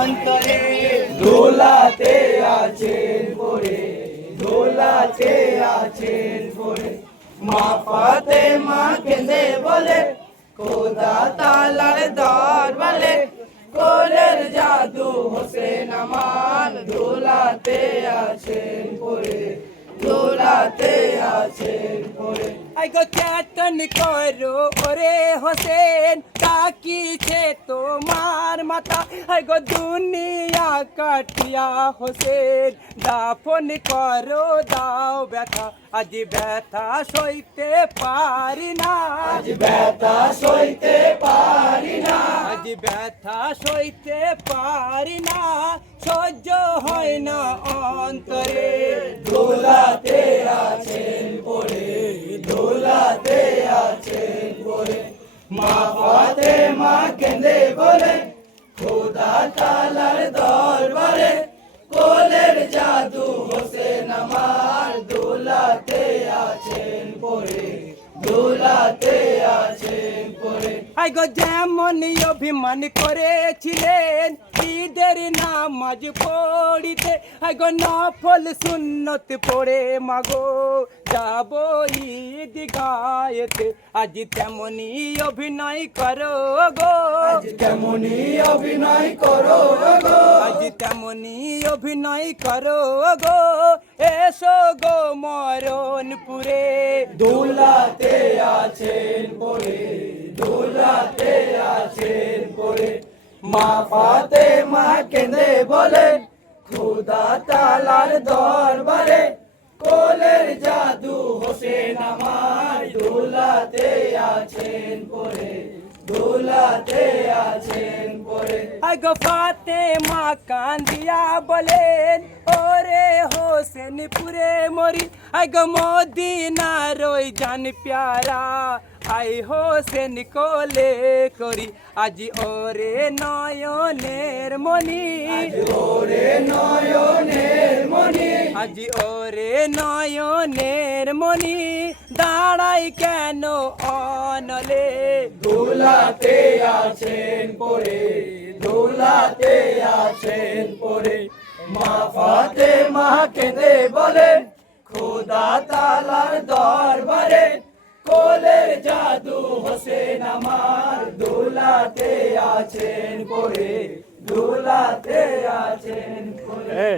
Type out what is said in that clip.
অন্তরে দোলাতে আছেন পড়ে দোলাতে আছেন পড়ে মা ফাতেমা কেঁদে বলে খোদা তাআলার দরবারে কোলের জাদু হোসেন আমার দোলাতে আছেন পড়ে দোলাতে আছেন পড়ে আইগো চেতন করো ওরে হোসেন তাকিছে তোমার মাথা আইগো দুনিয়া কাটিয়া হোসেন দাফন করো দাও ব্যথা আজ ব্যথা সইতে পারি না আজ ব্যথা সইতে পারি না আজ ব্যথা সইতে পারি না সহ্য হয় না অন্তরে দোলাতে আছেন পড়ে দোলাতে আছেন পড়ে মা ফাতেমা কেঁদে বলে খোদা তাআলার দরবারে কোলের জাদু হোসেন আমার দোলাতে আছেন পড়ে দোলাতে আছেন পড়ে আইগো যেমন অভিমান করেছিলেন ঈদের নামাজ পড়িতে আইগো নফল সুন্নত পড়ে মাগো যাব ঈদ গায়েতে আজ তেমনি অভিনয় করো গো আজ কেমনি অভিনয় করো গো আজ তেমনি অভিনয় করো গো এসো গো মরণপুরে দোলাতে আছেন পড়ে দোলাতে আছেন পড়ে মা ফাতেমা কেঁদে বলে খোদা তাআলার দরবারে কোলের জাদু হোসেন আমার দোলাতে আছেন পড়ে দোলাতে আছেন পড়ে আইগো ফাতেমা কান্দিয়া বলেন ওরে হোসেনপুরে মরি আইগো মদিনার ওই জান প্যারা আই হোসেন কোলে করি আজি ওরে নয়নের মনি ওরে নয়নের মনি আজি ওরে নয়নের মনি দাঁড়াই কেন অনলে দোলাতে আছেন পড়ে দোলাতে আছেন পড়ে মা ফাতেমা কেঁদে বলে খোদা তাআলার দরবারে কোলের জাদু হোসেন আমার দোলাতে আছেন পড়ে দোলাতে আছেন পড়ে